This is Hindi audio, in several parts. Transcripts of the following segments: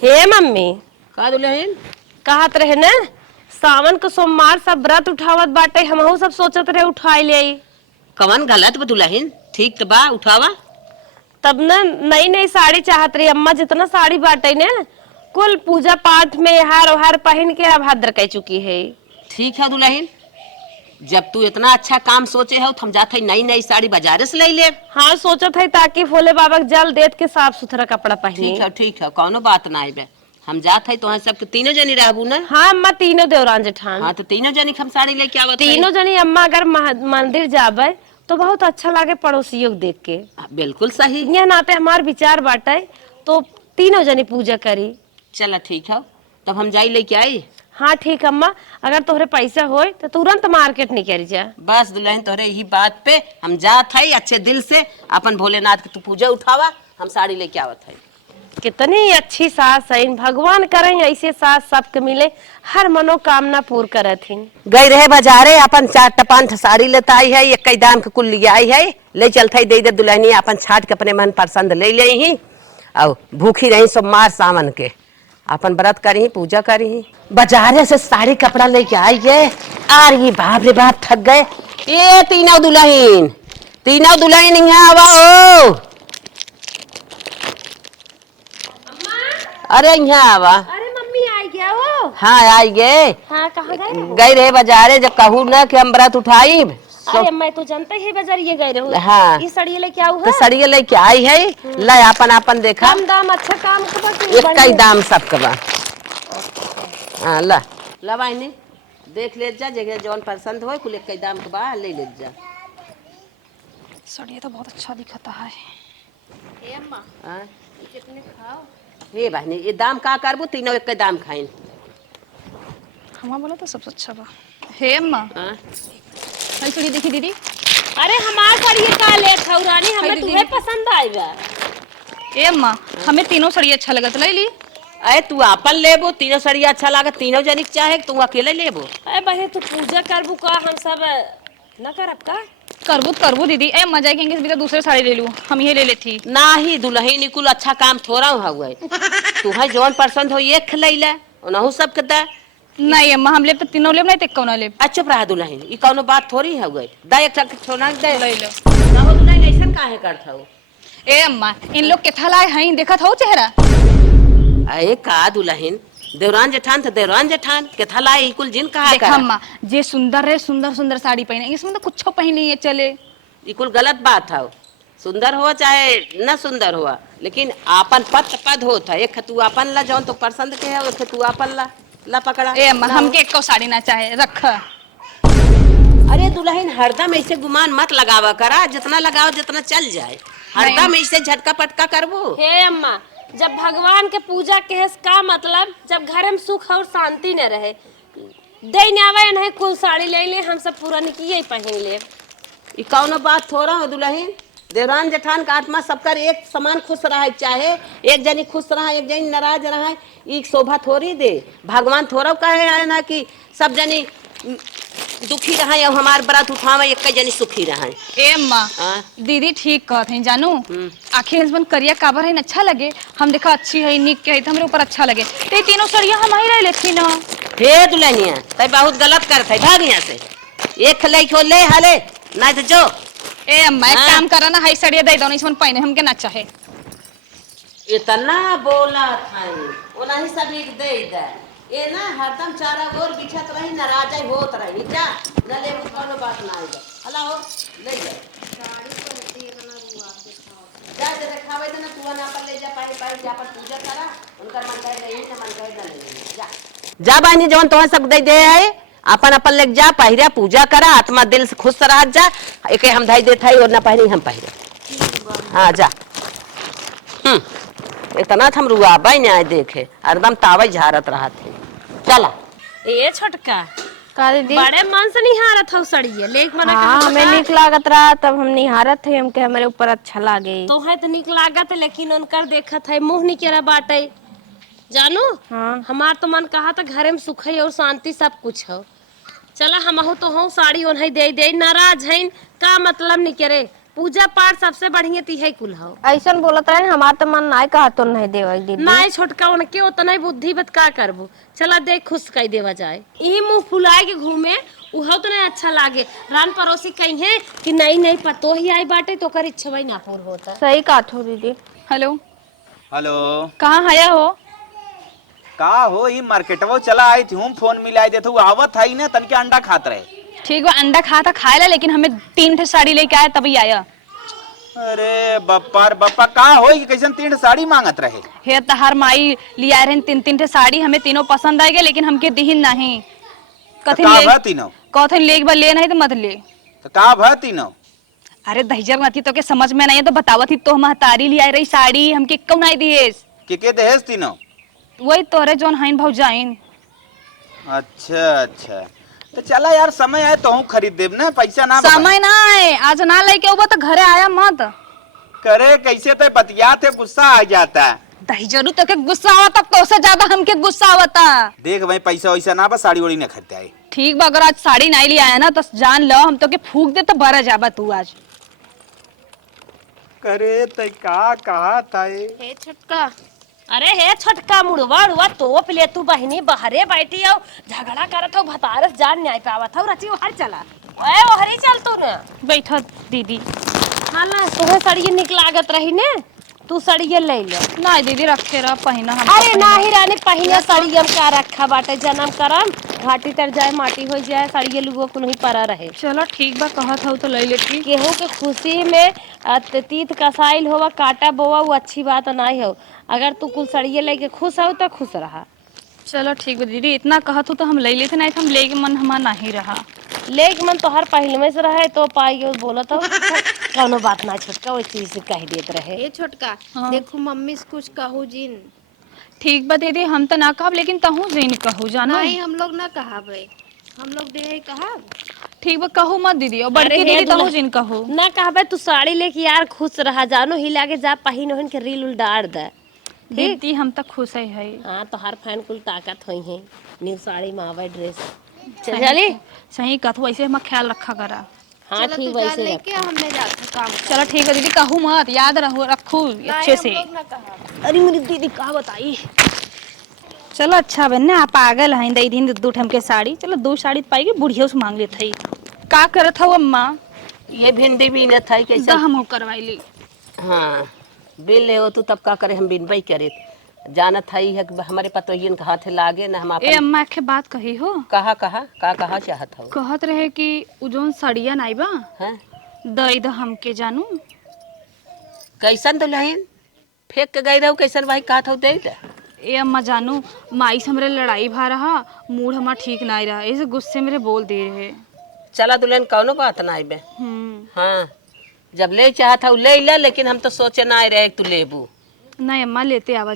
हे मम्मी, का दुल्हन? कहत रहे न सावन के सोमवार सब व्रत उठावत बाटे, हमहू सब सोचत रहे उठाई ले। कवन गलत बा दुल्हन? ठीक तो बा, उठावा। तब न नई नई साड़ी चाहत रही अम्मा, जितना साड़ी बाटे न कुल पूजा पाठ में हार ओहार पहन के अभद्र कह चुकी है। ठीक है दुल्हन, जब तू इतना अच्छा काम सोचे हो तो हम जाते नई नई साड़ी बाजारे से ले ले। हाँ सोचत है ताकि भोले बाबा के जल देत के साफ सुथरा कपड़ा पहनी। ठीक है, कौनो बात ना है। हम जात है तो सबके तीनों जनी रहबू ना? हाँ अम्मा, तीनों देवरान जेठान। हाँ तो तीनों जनी हम साड़ी लेके आवत है। तीनों जनी अम्मा अगर मंदिर जाबे तो बहुत अच्छा लागे पड़ोसियों को देख के। बिल्कुल सही। यह नाते हमार विचार बाटे तो तीनों जनी पूजा करी। चला ठीक है, तब हम जाई लेके आई। हाँ ठीक अम्मा, अगर तोहरे पैसा होए तो तुरंत मार्केट नहीं करी जा। बस दुल्हन तोहरे यही बात पे हम जात है अच्छे दिल से। अपन भोलेनाथ की तू पूजा उठावा, हम साड़ी लेके आवत है। कितनी अच्छी सास है, भगवान करें ऐसे सास सबके मिले, हर मनोकामना पूर्ण करे थी। गई रहे बाजारे, अपन 4-5 साड़ी लेता आई है, एक कई दाम के कुल लिया आई है। ले चलता दे दे दुल्हनी, अपन छाट के अपने मन पसंद ले ले ही। और भूखी रही सोमवार सावन के, अपन व्रत करी पूजा करी। बाजारे से साड़ी कपड़ा लेके आई है। आ रही बाप रे बाप, थक गए। ये तीनों दुल्हन यहाँ आवा ओ। अरे यहाँ आवा। अरे मम्मी आई गया हो? हाँ आई गए। हाँ कहाँ गए हो? गई रहे बाजारे, जब कहू ना कि हम व्रत उठाई। अरे मैं तो जानते ही बाजार ये गए रहो। हाँ ये सड़िये लेके आऊ तो सड़िये लेके आई है। ला अपन अपन देखा, कम दाम अच्छा काम के बस एक का ही दाम सबका बा। हाँ ला ला भाई, देख ले जा, जगह जौन पसंद हो कुल एक का ही दाम के बा, ले ले जा। सड़िया तो बहुत अच्छा दिखता है। हे अम्मा, हाँ? कितने खाओ? हे बहनी, ये दाम का करबू? तीनों एक का दाम खाइन। हमारा बोला तो सबसे अच्छा बा। हे अम्मा, हाँ? हाय सड़ी देखी दीदी। अरे हमार सड़िये का ले खौरानी, हमें दीदी। तुम्हें पसंद आएगा। ए अम्मा, हमें तीनों सड़िया अच्छा लगत, ले ली। अरे तू आपन लेबो, तीनों सड़िया अच्छा लागत, तीनों जनिक चाहे तू अकेले लेबो। अरे बहन तू पूजा करबू का, हम सब न करब का? करबू दीदी। ए मजा आएंगे भी तो दूसरे साड़ी ले लूं, हम ये ले लेती। नाही दुल्हन, निकुल अच्छा काम थोड़ा हुआ। तू है जौन पसंद हो ये खलैला, ओनहु सब के दा। नहीं अम्मा, हम लेब तो तीनों लेब, नहीं तेक्को ना लेब। अच्छा चुप रहा दुल्हन, ई कौनो बात थोड़ी है गई। दा एक ठक छोना दे ले लो। ना हो दुल्हन, ऐसा काहे करत हो? ए अम्मा, इन लोग के थलाए हैं, देखत हो चेहरा। अरे का दुल्हन, देवरान जेठान तो देवरान जेठान के थला ई कुल जिन कहा देख कर। अम्मा, जे सुंदर रे सुंदर सुंदर साड़ी पहने, इसमें तो कुछ पहनी है चले। ई कुल गलत बात है। सुंदर हो चाहे न सुंदर हुआ, लेकिन आपन पद होता है। एक तू अपन ला जौन तो पसंद के है, एक तू अपन ला पकड़ा। ए अम्मा, हमके एक को साड़ी ना चाहे, रख। अरे दुल्हन हरदम ऐसे गुमान मत लगावा करा, जितना लगाओ जितना चल जाए। हरदम ऐसे झटका पटका करबो। हे अम्मा, जब भगवान के पूजा के है का मतलब, जब घर में सुख और शांति न रहे, दे न आवे नहीं कुल साड़ी ले ले, हम सब पूरा निकिए पहन ले। ई कौनो बात थोड़ा हो दुल्हन, देवरान जेठान का आत्मा सबकर एक समान खुश रहा, चाहे एक जनी खुश रहा एक जनी नाराज रहा, ई शोभा थोड़ी दे। भगवान थोड़ा कहे है ना कि सब जनी दुखी रहा और हमार बरात उठावे एक जनी सुखी रहा। ए अम्मा, हाँ? दीदी ठीक कहत हैं, जानू आखिर हस्बैंड करिया काबर है अच्छा लगे। हम देखा अच्छी है, निक के है तो हमरे ऊपर अच्छा लगे। ते तीनों सड़िया हम ही ले लेती ना। हे दुल्हनिया, तै बहुत गलत करत है, भाग यहाँ से। एक खले खो ले हले, नहीं तो जो। ए अम्मा, एक हाँ? काम करा ना, हाई सड़िया दे दो, इसमें पहने हमके ना चाहे। इतना बोला था, ओना ही सब एक दे दे। ये ना हरदम चारा गोर बिछत रही, नाराज होत रही। जा न ले कोनो बात ना आएगा। हला हो ले जा। जा जे देखावे ना तू ना पर ले जा, पाई जा पर पूजा करा, उनका मन कहे नहीं न मन कहे न ले जा। जा बानी जवन तो सब दे दे है, अपन अपन ले जा, पहिरा पूजा करा, आत्मा दिल से खुश रह जा। एके हम धाई देत है और ना पहिरी हम पहिरे। हां जा। इतना थम रुआ बाई ने आए देखे, हरदम तावई झारत रहा थे। चला ए छोटका, का दीदी? बड़े मन से निहारत हो सड़िये लेक मना के। हाँ हमें नीक लागत रहा, तब हम निहारत थे, हमके हमारे ऊपर अच्छा लागे। तो है तो निक लागत, लेकिन उनकर देखत है मुंह निकेरा बाटे। जानू हाँ हमार तो मन कहा था घरे में सुख है और शांति सब कुछ हो। चला हम तो हूँ साड़ी ओन दे नाराज है का मतलब निकरे, पूजा पाठ सबसे बढ़िया तिहे कुल हो। ऐसा बोलत रहे हमार तो मन नहीं कहा तो नहीं देवा दीदी। नाई छोटका उनके उतना ही बुद्धि बत का करबो। चला देख खुश कई देवा जाए। ई मुंह फुलाए के घूमे उहो तो नहीं अच्छा लागे। रान पड़ोसी कहीं कि नहीं नहीं पतो ही आई बाटे तो कर इच्छा भाई ना पूर होता। सही कहा थो दीदी। हेलो हेलो कहाँ हया हो? का हो ई मार्केटवा चला आई थी हम फोन मिलाई देते आवत है ना तनके अंडा खात रहे। ठीक बा अंडा खाता खाए ला, लेकिन हमें 3 साड़ी लेके आया तभी आया। अरे बप्पा का हो कैसन 3 साड़ी मांगत रहे। हे तहार माई लिया रहे 3 साड़ी, हमें तीनों पसंद आ गए, लेकिन हमके दिहिन नहीं। कथिन का ले भ तीनों कथिन ले एक बार ले नहीं तो मत ले। तो का भ तीनों? अरे दहिजर मती तो के समझ में नहीं है तो बतावत ही तो हम तारी लिया रही साड़ी हमके कौन आई दिएस। के दहेज तीनों? वही तोरे जोन हईन भौजाइन। अच्छा तो चला यार समय आए तो हम खरीद देब ना, पैसा ना समय ना आए आज ना लेके उबा तो घरे आया मत। करे कैसे तो बतिया थे गुस्सा आ जाता है। दहिजरू तो के गुस्सा आवता तो से ज्यादा हमके गुस्सा आवता। देख भाई पैसा वैसा ना बस साड़ी वोड़ी ना खरीदते आए। ठीक बा अगर आज साड़ी नहीं ले आया ना तो जान लो हम तो के फूक दे तो बरा जाबा तू आज। करे तय का कहा था हे छोटका, अरे हे छोटका मुड़वा उड़वा तोप ले तू बहिनी बहरे बैठी हो झगड़ा करत हो भतारस जान नहीं पावत हो रची हर चला ओए ओहरी चल तू ना बैठो दीदी। हां तोहे सड़िए निक लागत रही ने तू सड़िए ले ले। ना दीदी रखे रह पहिना हम। अरे नाही रानी पहिया सड़िए का रखा बाटे जन्म करम घाटी तर जाए माटी हो जाए सड़िए लुगो को नहीं परा रहे। चलो ठीक बा कहत हो तो ले लेती। केहू के खुशी में तीत कसाइल होवा काटा बोवा वो अच्छी बात नहीं हो। अगर तू कुल सड़िए लेके खुश हो तो खुश रहा। चलो ठीक बा दीदी इतना कहत हो तो हम ले लेते, नहीं तो हम ले के मन हमार नहीं रहा। ले के मन तो हर पहले में से रहे तो पाई बोलत हो कौनो बात ना छोटका वही चीज से कह देत रहे। ए छोटका देखो मम्मी से कुछ कहू जिन। ठीक बा दीदी हम तो ना कहब लेकिन तहू जिन कहू जाना। नहीं हम लोग ना कहा भाई, हम लोग दे कहा। ठीक बा कहू मत दीदी और बड़की दीदी तहू जिन कहू। ना कहबे तू साड़ी लेके यार खुश रहा जानो हिला के जा पहिन ओहन के रील उल डार दे। दीदी हम तो खुश है। हां तो हर फैन कुल ताकत होई है न्यू साड़ी में आवे ड्रेस चली सही कहू ऐसे हम ख्याल रखा करा। हां ठीक वैसे लेके हमने जाते काम। चलो ठीक है दीदी कहू मत याद रहो रखू अच्छे से। ना कहा। अरे मेरी दीदी का बताई। चलो अच्छा बन्ने आप पागल हैं दई दिन दू ठमके साड़ी। चलो 2 साड़ी पाएगी बुढ़िया से मांग लेत हई। का करत हो अम्मा? ये भिंडी भी न था कैसे। हम करवाइली। हाँ बिन ले हो तू तब का करे हम बिन बई करे जानत हई है कि हमारे पतोहियन के हाथ लागे ना हम ए अपन अम्मा के बात कही हो। कहा का चाहत हो। कहत रहे कि उ जोन सड़िया नाई बा हैं दई द हमके जानू। कैसन दुल्हन फेंक के गई रहू कैसन भाई कहत हो दे दे। ए अम्मा जानू माई से हमरे लड़ाई भा रहा मूड हमार ठीक नहीं रहा ऐसे गुस्से मेरे बोल दे रहे। चला दुल्हन कौनो बात ना आइबे। हाँ जब ले चाहत हो ले ले, लेकिन हम तो सोचे ना आए रहे तू लेबू। नहीं अम्मा लेते आवा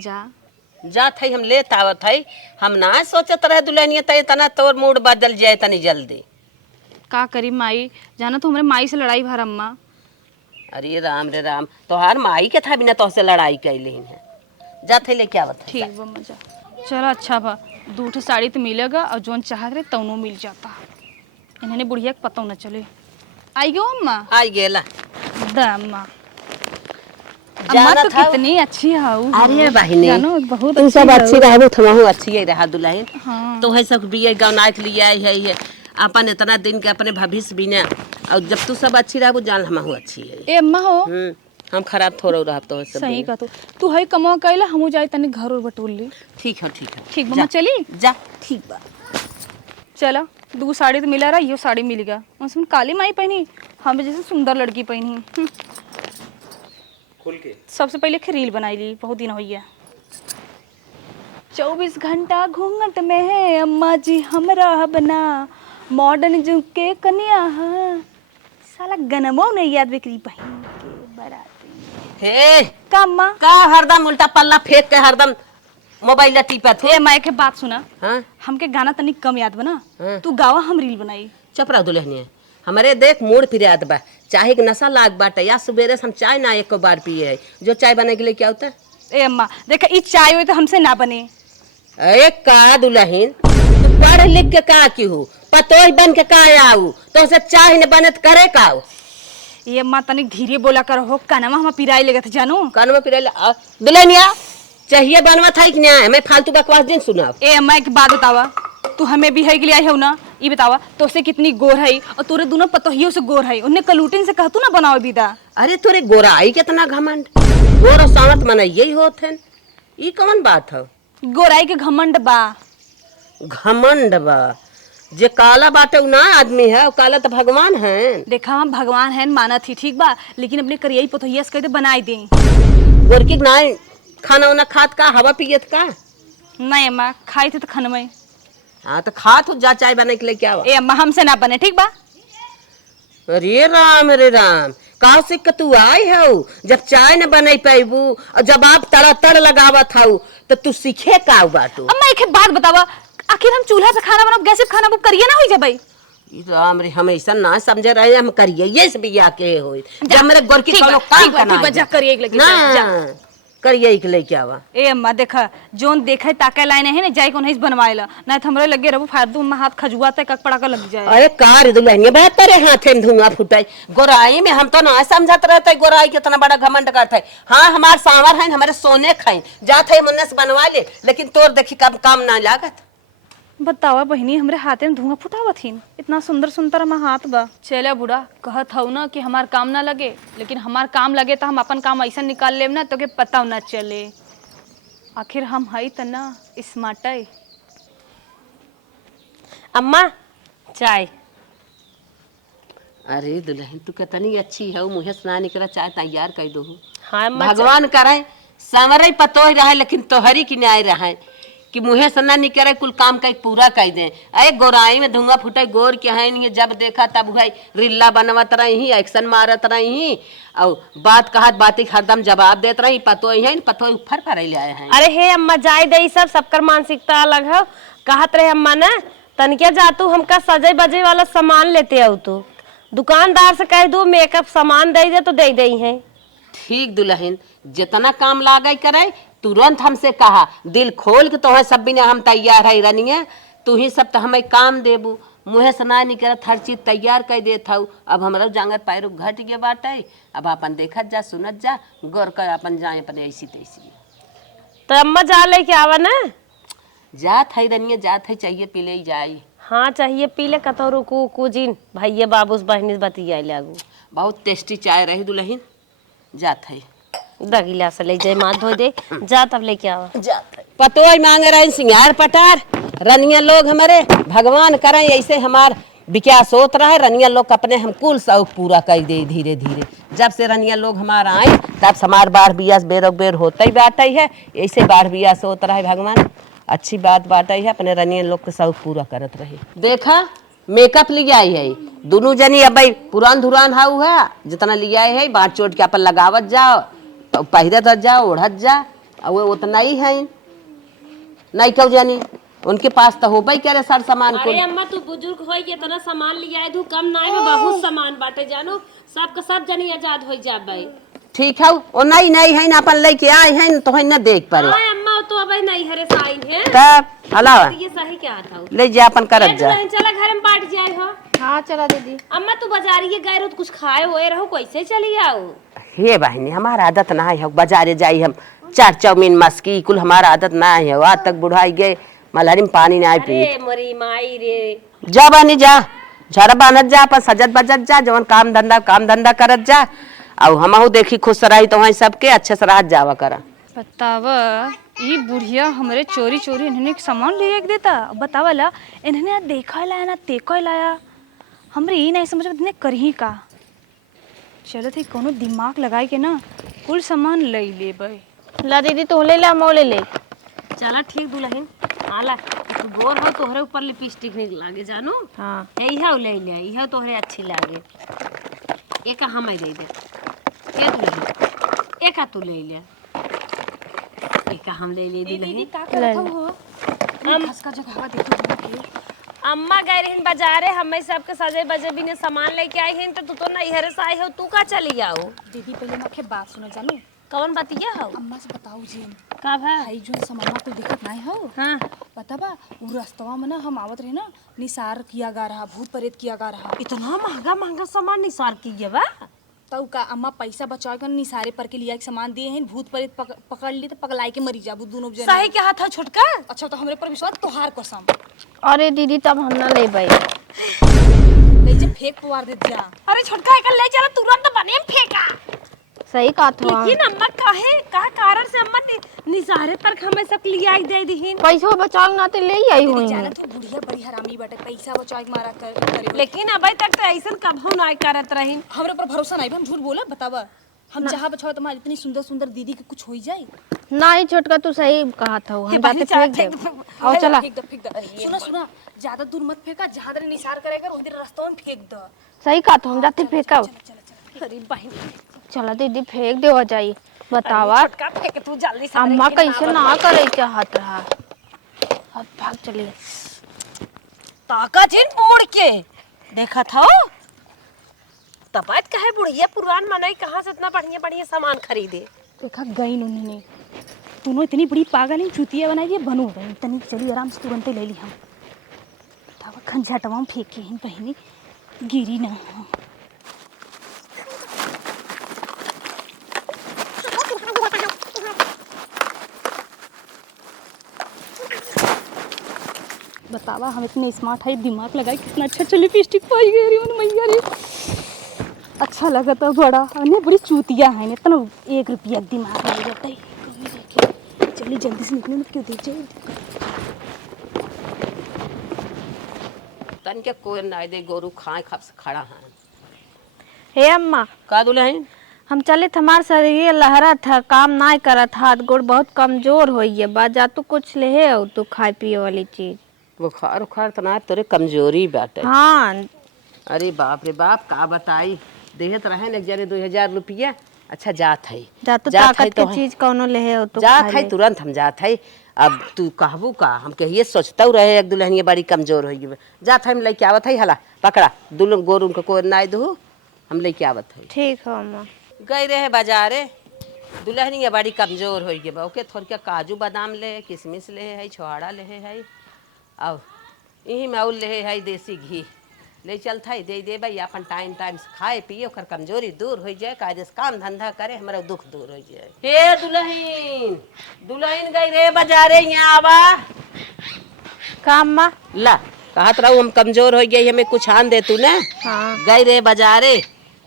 जात है हम लेत आवत है। हम ना सोचत रहे दुल्हनिया तय तना तोर मूड बदल जाए तनी जल्दी। का करी माई जाना तो हमरे माई से लड़ाई भर अम्मा। अरे राम रे राम तोहार माई के था बिना तोहसे लड़ाई कैले है। जात है लेके आवत है। ठीक बा मजा। चलो अच्छा बा 2 साड़ी तो मिलेगा और जोन चाहत रहे तौनो मिल जाता। इन्हें बुढ़िया के पता न चले। आई गो अम्मा। आई गेला दा अम्मा। अम्मा तो कितनी अच्छी हाउ। अरे बहिनी जानो बहुत तू सब अच्छी रहबो थमहु अच्छी है रहा दुल्हन। हाँ। तो है सब बिया गौनाथ लिया है अपन इतना दिन के अपने भविष्य बिना और जब तू सब अच्छी रहबो जान हमहु अच्छी है। ए अम्मा हो हम खराब थोड़ा रहब तो सब सही का तू है कमवा कैला हमहु जाई तने घर और बटोल ली। ठीक है ठीक बा चली जा ठीक बा। चलो 2 साड़ी तो मिला रहा यो साड़ी मिल गया उसमें काली माई पहनी हमें जैसे सुंदर लड़की पहनी। खुल के सबसे पहले रील बनाई ली बहुत दिन हो गया। 24 घंटा घूंघट में है अम्मा जी हमरा बना मॉडर्न जुग के कन्या साला गनमो नहीं याद बिक्री पहन के बराती। हे का अम्मा का हरदम उल्टा पल्ला फेंक के हरदम मोबाइल टीपत ए माई के बात सुना। हाँ हमके गाना तनिक कम याद बना। हाँ। तू गावा हम रील बनाई। चुप रह दुल्हनिया हमारे देख मूड फिर याद बा चाहे के नशा लाग बाटे या सुबेरे से हम चाय ना एक बार पिए है जो चाय बने के लिए क्या होता है। ए अम्मा देखा ई चाय हुई तो हमसे ना बने। एक का दुल्हन तू पढ़ लिख के का की हो पतोह बन के का आऊ तो से चाय न बने करे का ये अम्मा तनिक धीरे बोला कर हो कानमा हम पिराई लेगत जानू कान में पिराई दुल्हनिया चाहिए बनवा था कि नहीं हमें फालतू बकवास दिन सुना। ए अम्मा एक बात बतावा, तू हमें भी है के लिए आई हो ना, ये बतावा तो से कितनी गोर है और तोरे दोनों पतोहियों से गोर है, उन्हें कलूटिन से कहतू ना बनाओ विदा। अरे तोरे गोराई कितना घमंड, गोर और सावत मन यही होत है, ई कौन बात है? गोराई के घमंड बा। घमंड बा जे काला बाटे उ ना आदमी है, वो काला तो भगवान है। देखा हम भगवान है माना थी ठीक बा, लेकिन अपने करियाई पतोहिया से कहते बनाई दे। गोरकी ना खाना वाना खात का, हवा पियत का? नहीं अम्मा खाई थे तो खाना में। हाँ तो खा तो जा, चाय बने के लिए क्या हुआ? ए अम्मा हमसे ना बने ठीक बा। अरे राम कहा से तू आई है जब चाय न बने पैबू और जब आप तड़ा तड़ लगावत हऊ तो तू सीखे का बाटू? अम्मा एक बात बतावा, आखिर हम चूल्हा पे खाना बनाओ गैस पे खाना बुक करिए ना होई जब भाई। राम रे हम ऐसा ना समझे रहे, हम करिए ये से बिया के होई जब मेरे गोरकी ठीक कोनो बा, काम ठीक बा, करना जा करिए एक लगे जा। ना करिए के लिए क्या हुआ? ए अम्मा देखा जोन देखे ताके लाइन है ना जाई को नहीं बनवाएला, ना तो हमरे लगे रहू फालतू में हाथ खजुआ तक पड़ा कर लग जाए। अरे कार दुल्हनिया बात तेरे हाथे में धुआं फुटाई, गोराई में हम तो ना समझत रहते गोराई कितना बड़ा घमंड करता है। हाँ हमार सांवर है, हमारे सोने खाई जात है मुन्ने से बनवा ले, लेकिन तोर देखी कब काम ना लागत। बतावा बहनी हमरे हाथे में धुआं फुटावत थी, इतना सुंदर सुंदर हमार हाथ बा। चला बुढ़ा कहत हूँ ना कि हमार काम ना लगे, लेकिन हमार काम लगे तो हम अपन काम ऐसा निकाल लेब ना तो के पता ना चले। आखिर हम हई त ना स्मार्ट है। अम्मा चाय। अरे दुल्हन तू कितनी अच्छी है, मुझे सुना निकला चाय तैयार कर दो। हाँ अम्मा भगवान करे संवरे पतो ही रहे, लेकिन तोहरी की न्याय रहे कि मुहे सन्ना नहीं करे कुल काम का पूरा कर दे। अरे गोराई में धुआं फुटे गोर के है नहीं, जब देखा तब भाई रिल्ला बनवत रही, एक्शन मारत रही और बात कहत बाती हरदम जवाब देत रही। पतो ही है पतो ऊपर पर ले आए हैं। अरे हे अम्मा जाय दे सब सबकर मानसिकता अलग है। कहत रहे अम्मा ना तनिया जा तू हमका सजे बजे वाला सामान लेते आओ, तू दुकानदार से कह दो मेकअप सामान दे दे तो दे दे है। ठीक दुल्हन जितना काम लागे करे तुरंत हमसे कहा, दिल खोल के तो है सब बिना हम तैयार है रनिया, तू ही सब तो हमें काम देबू। मुहे सना नहीं करत हर चीज तैयार कर देत हूँ। अब हमारा जांगर पैर घट गए बाटे, अब अपन देखत जा सुनत जा गौर कर अपन जाए अपने ऐसी तैसी। तो अम्मा जा लेके आवा ना। जात है रनिया जात है, चाहिए पी ले जाई। हाँ चाहिए पी ले कतौरू कुजिन भैया बाबूस बहनी बतिया लागू। बहुत टेस्टी चाय रही दुल्हन, जात है दगिला से ले जाए माँ धो दे जा तब लेके आवा। पतो मांगे रहे सिंगार पटार, रनिया लोग हमारे भगवान करें ऐसे हमार विकास होत रहे। रनिया लोग अपने हम कुल शौक पूरा कर दे धीरे धीरे। जब से रनिया लोग हमारा आए तब से हमार बाढ़ बियास बेरोक बेर होता ही बात है, ऐसे बाढ़ बियास होता रहे। भगवान अच्छी बात बात है, अपने रनिया लोग के शौक पूरा करत रहे। देखा मेकअप ले आई है दोनों जनी, अब भाई पुरान धुरान हाउ है जितना ले आए है बाँट चोट के अपन लगावत जाओ तो पहिरत जाओ ओढ़त जा, और वो उतना ही है नहीं क्यों जानी उनके पास तो हो भाई करे सर सामान को। अरे अम्मा तू बुजुर्ग होई के इतना सामान ले आए तू कम ना में बहुत सामान बाटे जानो, सबका सब जनी आजाद हो जा भाई। ठीक है वो नहीं नहीं है ना अपन लेके आए हैं तो है ना देख पारे। हां अम्मा तो अब नहीं हरे साइन है तब हलावा ये सही क्या था ले जा अपन करत जा। चला घर में बांट जाए हो। हाँ चला दीदी। अम्मा तू बाजारिए गए रहो तो कुछ खाए होए रहो कैसे चली आओ? हे बहनी हमारा आदत ना है बाजारे जाई हम चाट चाउमीन मस्की कुल हमारा आदत ना है। आज तक बुढ़ाई गए मलहरी में पानी ना पी। अरे मोरी माई रे जा बहनी जा झरा बानत जा अपन सजत बजत जा, जवन काम धंधा करत जा, और हमहू देखी खुश रही तो वहीं सबके अच्छे से राहत जावा करा। बतावा ये बुढ़िया हमरे चोरी चोरी इन्होंने सामान ले एक देता। बतावला इन्होंने ना देखा लाया ना देखा लाया, हमरे ये नहीं समझ में करही का। चलो थे कोनो दिमाग लगाई के ना कुल सामान ले ले भाई। ला दीदी तू ले ला मौ ले ले। चला ठीक दुल्हन आला तू गोर हो तोहरे ऊपर लिपस्टिक नहीं लागे जानो। हाँ यही है ले ले यही तोहरे अच्छी लागे। एक हम दे दे के दुल्हन एक तू ले ले एक हम ले ले दुल्हन। का करत हो हम खसका जगह देखो। अम्मा गए रहिन बाजारे हमें सबके सजे बजे बिने सामान लेके आई हैं तो तू तो नहीं हरे से आई हो, तू का चली आओ? दीदी पहले मैं बात सुनो जानू कौन बतिया हो? अम्मा से बताऊ जी का भाई भाई जो सामान को दिक्कत नहीं हो। हाँ पता बा वो रास्तवा में ना हम आवत रहे ना निसार किया गा रहा भूत प्रेत किया गा रहा। इतना महंगा महंगा सामान निसार की बा। तब का अम्मा पैसा बचाओ कर निसारे पर के लिया के सामान दिए हैं, भूत प्रेत पकड़ ली तो पगलाई के मरी जाबू दोनों जने। सही कहा था छोटका। अच्छा तो हमरे पर विश्वास तोहार कसम। अरे दीदी तब हम ना ले भाई ले जे फेंक पुआर दे जा। अरे छोटका एक ले चला तुरंत बने में फेंका। सही कहा था लेकिन अम्मा काहे का कारण से अम्मा निसारे पर हमें सब लिया दे दीहिन। पैसा बचाओ ना तो ले ही आई हुई जाना तो बुढ़िया बड़ी हरामी बाटे, पैसा बचाओ के मारा करे। लेकिन अभी तक तो ऐसा कभी नहीं करत रही। हमरे पर भरोसा नहीं, हम झूठ बोला बतावा। हम जहाँ बचाओ तुम्हारी इतनी सुंदर सुंदर दीदी के कुछ हो ही जाए। ना ही छोटका तू सही कहा था, हम जाते फेंक दे। आओ चला फेंक दे। सुना सुना ज्यादा दूर मत फेंका, जहाँ देर निसार करेगा वहीं देर रास्ते में फेंक दो। सही कहा था, हम जाते फेंका। अरे बहन चला दीदी फेंक दे हो जाई। बतावा छोटका फेंक तू जल्दी से। अम्मा कैसे ना करे चाहत रहा। अब भाग चलिए। ताका जिन मोड़ के देखा था तबात कहे बुढ़िया पुरान मनाई कहाँ से इतना बढ़िया बढ़िया सामान खरीदे। देखा गई उन्होंने दोनों इतनी बड़ी पागल हैं, चूतिया बनाई ये बनू गई। तनी चली आराम से तुरंत ले ली हम। बतावा खंझाटवा में फेंके हैं कहीं नहीं गिरी ना। बतावा हम इतने स्मार्ट है, दिमाग लगाए कितना अच्छा अच्छा लिपस्टिक पाई गई रही मैया रे। अच्छा लगा था बड़ा, अन्य बड़ी चूतिया है इतना 1 रुपया दिमाग लग जाता है। चलिए जल्दी से निकले क्यों दे जाए। तन के कोई ना दे गोरू खाए खप से खड़ा है। हे अम्मा का दुल्हन हम चले हमार शरीर लहरा था, काम ना करत, हाथ गोड़ बहुत कमजोर हो गए बा। जा तू कुछ ले और तू खाए पिए वाली चीज। बुखार उखार तो ना तोरे कमजोरी बाटे। हाँ अरे बाप रे बाप का बताई, देहत रहे न जरे 2000 रुपया। अच्छा जात है जा तू ताकत के चीज कौनो ले और तू जात है तुरंत हम जात है। अब तू कहबू का हम कहिए सोचता रहे एक दुल्हनिया बड़ी कमजोर हो गई। जात है हम लेके आवत है। हला पकड़ा दुल्हन गोर उनका कोई ना दो, हम लेके आवत है। ठीक है अम्मा। गई रहे बाजारे, दुल्हनिया बड़ी कमजोर हो गई बा। ओके थोड़ के काजू बादाम ले, किशमिश ले है, छोहाड़ा ले है, अब यही में और ले है देसी घी ले चलत है। दे दे भाई अपन टाइम टाइम से खाए पिए, ओकर कमजोरी दूर हो जाए, कायदे से काम धंधा करे, हमारा दुख दूर हो जाए। हे दुल्हन दुल्हन गई रे बाजारे, यहाँ आवा। का अम्मा ला कहत रहू हम कमजोर हो गई, हमें कुछ आन दे तू ना। हाँ गई रे बाजारे,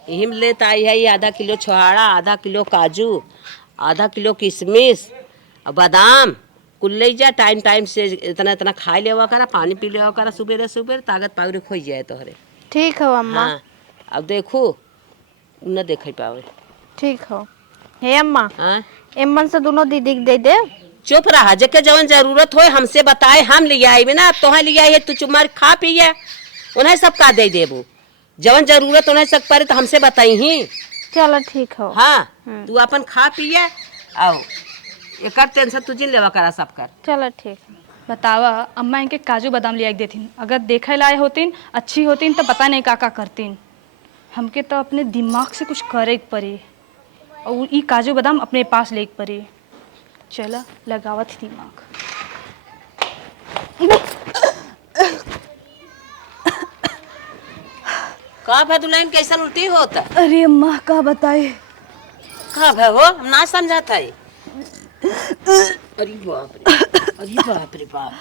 यही में लेत आई है आधा किलो छोहाड़ा, आधा किलो काजू, आधा किलो किशमिश और बादाम कुल ले जा। टाइम टाइम से इतना इतना खा लेवा करा, पानी पी लेवा करा सुबेरे सुबेरे, ताकत पावरी खो जाए तोहरे। ठीक है अम्मा। हाँ अब देखो न देख पावे। ठीक है। हे अम्मा हाँ एमन से दोनों दीदी के दे दे। चुप रहा, जेके जवन जरूरत हो हमसे बताए, हम ले आई ना। तोहे ले आई है तू चुमार खा पिए, उन्हें सब का दे देबू। जवन जरूरत उन्हें सब पड़े तो हमसे बताई ही। चलो ठीक है। हाँ तू अपन खा पिए आओ, एक टेंशन तुझे लेवा करा सब कर। चलो ठीक। बतावा अम्मा इनके काजू बादाम लिया देतीन, अगर देखे लाए होतीन अच्छी होतीन तो पता नहीं का करतीन। हमके तो अपने दिमाग से कुछ करे के पड़ी और ये काजू बादाम अपने पास ले के पड़ी। चला लगावत ही दिमाग। का भा दुल्हन कैसन उल्टी होता? अरे अम्मा का बताए का भा हो, हम ना समझाता है। अरे बाप रे, अरे बाप रे बाप।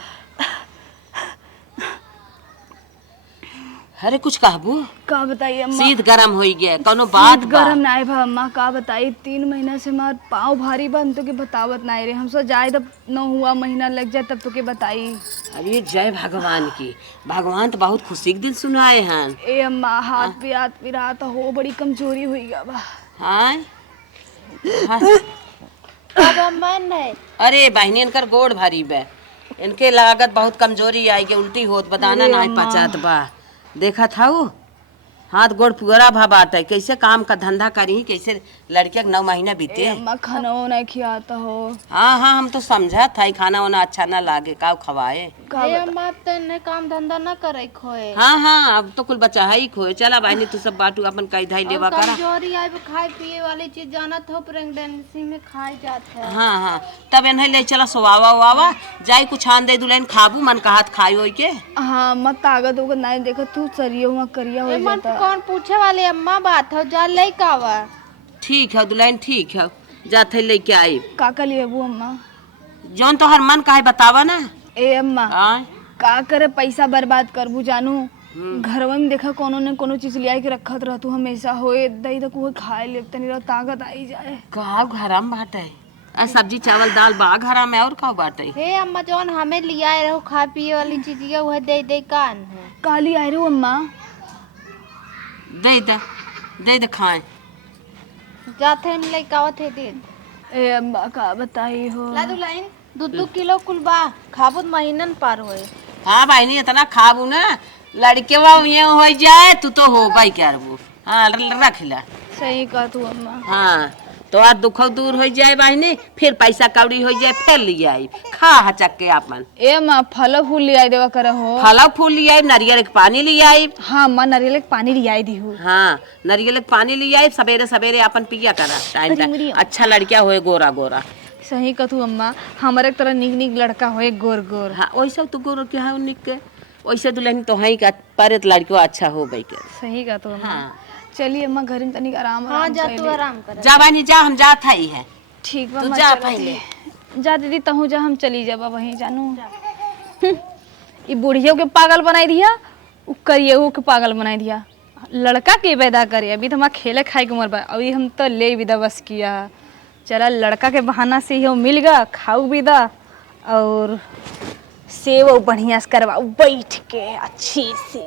अरे कुछ कहबू? का बताइए अम्मा। सीध गरम हो गया, कोनो बात बा? गरम नाई भा अम्मा का बताई, 3 महीना से हमार पाँव भारी बन तो के बतावत नाई रे। हमसे जाए तब न हुआ महीना लग जाए तब तो के बताई। अरे जय भगवान की, भगवान तो बहुत खुशी के दिन सुनाए हैं। ए अम्मा हाथ पिरा तो हो बड़ी कमजोरी हुई गा बा। हाँ अब अम्मा नहीं। अरे बहनी इनकर गोड़ भारी बे, इनके लागत बहुत कमजोरी आई के उल्टी होत, बदाना नहीं पचात बा। देखा था वो हाथ गोड़ पूरा भा बाटे, कैसे काम का धंधा करी, कैसे लड़किया के 9 महीना बीते। अम्मा खाना वाना खियाता हो। हाँ हाँ हम तो समझा था खाना वाना अच्छा ना लागे का खवाए। अम्मा अब तो ने काम धंधा ना करे खोए। हाँ हाँ अब तो कुल बच्चा है ही खोए। चला बहनी तू सब बाटू अपन कई धाई लेवा करा। कमजोरी आई खाए पिए वाली चीज जानत हो प्रेगनेंसी में खाई जात है। हाँ हाँ तब इन्हें ले चला सोवावा वावा जाई कुछ आन दे दुल्हन खाबू मन का हाथ खाई होई के। हाँ अम्मा ताकत होगा नहीं देखा तू सरिया हुआ करिया हो जाता। कौन पूछे वाले अम्मा बात हो जा ले कावा। ठीक है दुल्हन ठीक है जाते लेके आई। काका लिए अबू अम्मा जौन तो हर मन का है बतावा ना। ए अम्मा आय का करे पैसा बर्बाद करबू जानू। घरवा में देखा कोनो ने कोनो चीज लिया के रखत रहतू हमेशा होए दही तक वो खाए ले तनी रह ताकत आई जाए। का घरा में बाटे सब्जी चावल दाल बा घरा में और का बाटे। हे अम्मा जौन हमें लिया रहो खा पिए वाली चीज वह दे दे कान है। काली आई रो अम्मा दे दे खाए जाते ले कावत है दिन। ए अम्मा का बताई हो। ला दू लाइन 2-2 किलो कुल बा खाबुत महीनन पार होए। हाँ बहनी इतना खाबू ना लड़के ये हो जाए तू तो हो भाई क्या वो। हाँ रख ला। सही कहा तू अम्मा। हाँ तो आज दुख दूर हो जाए बहनी फिर पैसा कौड़ी हो जाए फिर ले आई खा हचक के अपन। ए अम्मा फल फूल ले आई देवा करे हो। फल फूल ले आई नारियल के पानी ले आई। हाँ अम्मा नारियल के पानी ले आई दी हो। हाँ नारियल के पानी ले आई सवेरे सवेरे अपन पिया करा टाइम टाइम अच्छा लड़किया होए गोरा गोरा। सही कहा तू अम्मा हमारे तरह निक निक लड़का होए गोर गोर। हाँ वैसे तो गोर क्या है निक के वैसे दुल्हन तो है का पर लड़कियों अच्छा हो भाई के। सही कहा तू अम्मा। हाँ चलिए अम्मा घर में तनिक आराम हाँ जा तू आराम कर। जा बहनी जा हम जात है है। ठीक बा तू अम्मा, जा चलो पहले। जा दीदी तहू जा हम चली जाबा वहीं जानू। ये बुढ़ियों के पागल बनाई दिया उ करियो के पागल बनाई दिया। लड़का के पैदा करे अभी तो हमारा खेले खाए के उम्र बा अभी हम तो ले विदा बस किया। चला लड़का के बहाना से ही मिल गया खाऊ विदा और सेव बढ़िया से करवा बैठ के अच्छी से।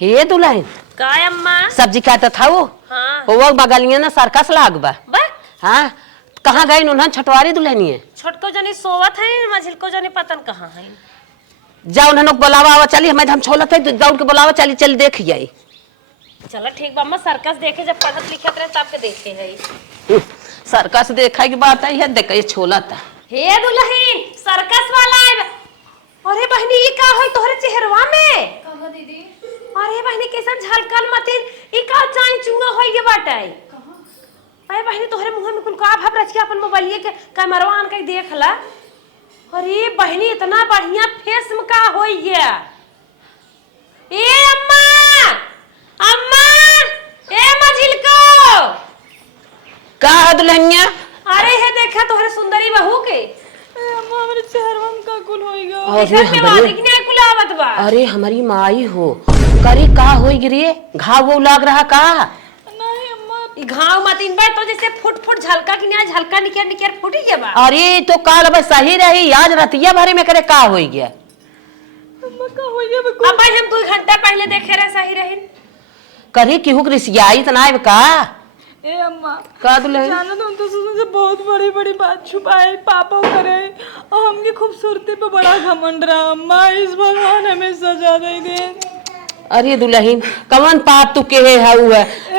हे दुल्हन का अम्मा सब्जी काटत था वो। हाँ वो बगलिया ना सर्कस लाग बा। बा हाँ कहाँ गई उन्हें छटवारी दुल्हनी है। छोटको जनी सोवत है मझिलको जनी पतन कहाँ है। जा उन्हें बुलावा आवा चली हम छोलत है दौड़ के बुलावा चली चल देख जाई। चलो ठीक बा अम्मा सर्कस देखे जब पढ़त लिखत रहे तब के देखे है। सर्कस देखा की बात आई है देख ये छोलत। हे दुल्हन सर्कस वाला है। अरे बहनी ये का है तोहरे चेहरवा में। कहो दीदी। अरे बहनी कैसन झलकल मतिन ई का चाय चुंगा होई के बाटे। अरे बहनी तोहरे मुंह में कुल का भाव रच के अपन मोबाइल के कैमरा आन के देख ला। अरे बहनी इतना बढ़िया फेस में का होई गया। ए अम्मा अम्मा ए मझिलको का है दुल्हनिया। अरे हे देखा तोहरे सुंदरी बहू के। अम्मा मेरे चेहरवा में का कुल होइगा। अरे हमारी माई हो करे का हो गिरी घाव वो लाग रहा का। नहीं अम्मा ई घाव मतिन बा तो जैसे फुट फुट झलका कि ना झलका निकर निकर फुटी गया बा। अरे तो काल अब सही रही आज रतिया भरे में करे का हो गया। अम्मा का होइगा अब भाई हम 2 घंटा पहले देखे रहे सही रही। करे केहू कृषियाई तनाव का। ए अम्मा का दुल्हन जानो तुम तो से बहुत बड़ी बड़ी बात छुपाए पापा करे और हमकी खूबसूरती पे बड़ा घमंड रहा। अम्मा इस भगवान हमें सजा दे दे। अरे दुल्हन कवन पाप तू के है हुआ।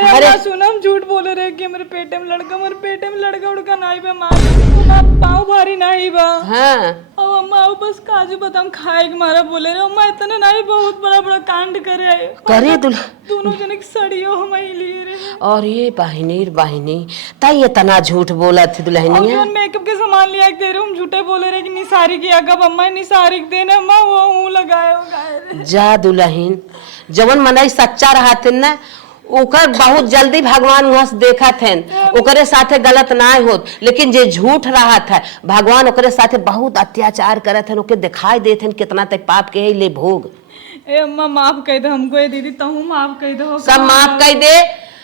अरे सुन हम झूठ बोले रहे कि मेरे पेटे में लड़का उड़का नहीं बा। मां पाँव भारी नहीं बा। हाँ और अम्मा वो बस काजू बादाम खाए के मारा बोले रहे। अम्मा इतना नहीं बहुत बड़ा बड़ा कांड करे करे दुल्हन दोनों जने की सड़ियो हम ही लिए रहे। और ये बहिनी तई इतना झूठ बोला थी दुल्हनिया। मेकअप के सामान लिया दे रहे हम झूठे बोले रहे कि निसारी किया कब अम्मा निसारी देना अम्मा वो लगाए जा दुल्हन जवन मनई सच्चा रहा थे ना ओकर बहुत जल्दी भगवान वहां से देखा थे ओकरे साथे गलत ना होत। लेकिन जे झूठ रहा था भगवान ओकरे साथे बहुत अत्याचार करत हन ओके दिखाई देत हन कितना तक पाप के ले भोग। ए अम्मा माफ कह दो हमको। ए दीदी तहू माफ कह दो सब माफ कर दे।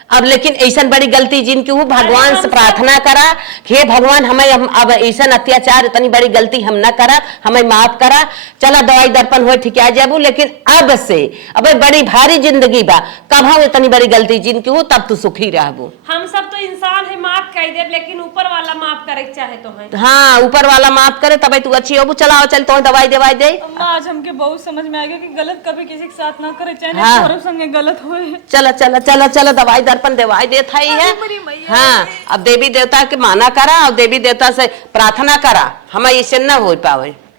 अब लेकिन ऐसा बड़ी गलती जिनकी वो भगवान से प्रार्थना करा हे भगवान हमें अब ऐसा अत्याचार इतनी बड़ी गलती हम न करा हमें माफ करा। चला दवाई दर्पण हो ठीक आ जाबू लेकिन अब से अब बड़ी भारी जिंदगी बा कब हम इतनी बड़ी गलती जिनकी हो तब तू सुखी रहबू। हम सब तो इंसान है माफ कर दे लेकिन ऊपर वाला माफ करे चाहे तो है। हाँ ऊपर वाला माफ करे तब तू अच्छी होबू। चलाओ चल तो दवाई दे। अम्मा आज हमके बहुत समझ में आ गया कि गलत कभी किसी के साथ ना करे चाहे हाँ। संगे गलत होए। चला दवाई दर्पण दवाई देत है। हाँ अब देवी देवता के माना करा और देवी देवता से प्रार्थना करा, हम ऐसे न हो पावे।